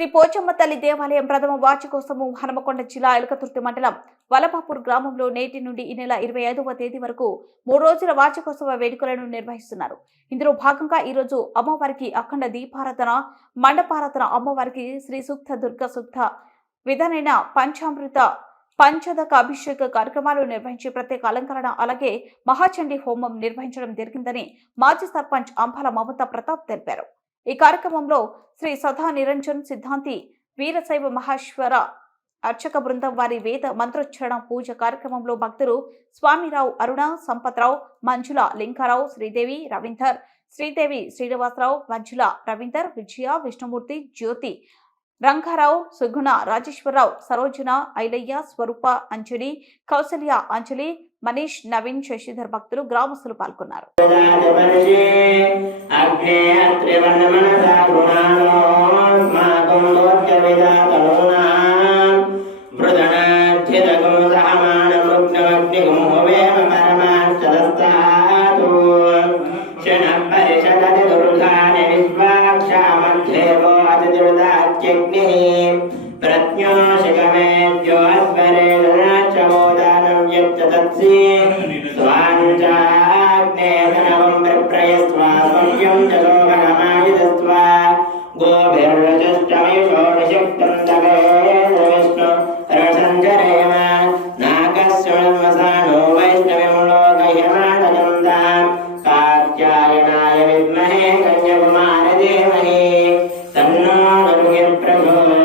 శ్రీ పోచమ్మ తల్లి దేవాలయం ప్రథమ వార్షికోత్సవం హనుమకొండ జిల్లా ఎలకతుర్తి మండలం వలపాపూర్ గ్రామంలో నేటి నుండి ఈ నెల 25వ తేదీ వరకు 3 రోజుల వార్షికోత్సవ వేడుకలను నిర్వహిస్తున్నారు. ఇందులో భాగంగా ఈ రోజు అమ్మవారికి అఖండ దీపారాధన, మండపారాధన, అమ్మవారికి శ్రీ సూక్త దుర్గ సూక్త విధానైన పంచామృత పంచదక అభిషేక కార్యక్రమాలు నిర్వహించి ప్రత్యేక అలంకరణ అలాగే మహాచండీ హోమం నిర్వహించడం జరిగిందని మాజీ సర్పంచ్ అంపాల మమతా ప్రతాప్ తెలిపారు. ఈ కార్యక్రమంలో శ్రీ సదా నిరంజన్ సిద్ధాంతి వీరశైవ మహేశ్వర అర్చక బృందం వారి వేద మంత్రోచ్చరణ పూజ కార్యక్రమంలో భక్తులు స్వామిరావు, అరుణ, సంపత్రావు, మంజుల, లింకారావు, శ్రీదేవి, రవీందర్, శ్రీదేవి, శ్రీనివాసరావు, మంజుల, రవీందర్, విజయ, విష్ణుమూర్తి, జ్యోతి, రంగారావు, సుగుణ, రాజేశ్వరరావు, సరోజన, ఐలయ్య, స్వరూప, అంజలి, కౌసల్య, అంజలి, మనీష్, నవీన్, శశిధర్ భక్తులు గ్రామస్తులు పాల్గొన్నారు. कन्याकुमार देवहे तन्नो प्रचोदयात्।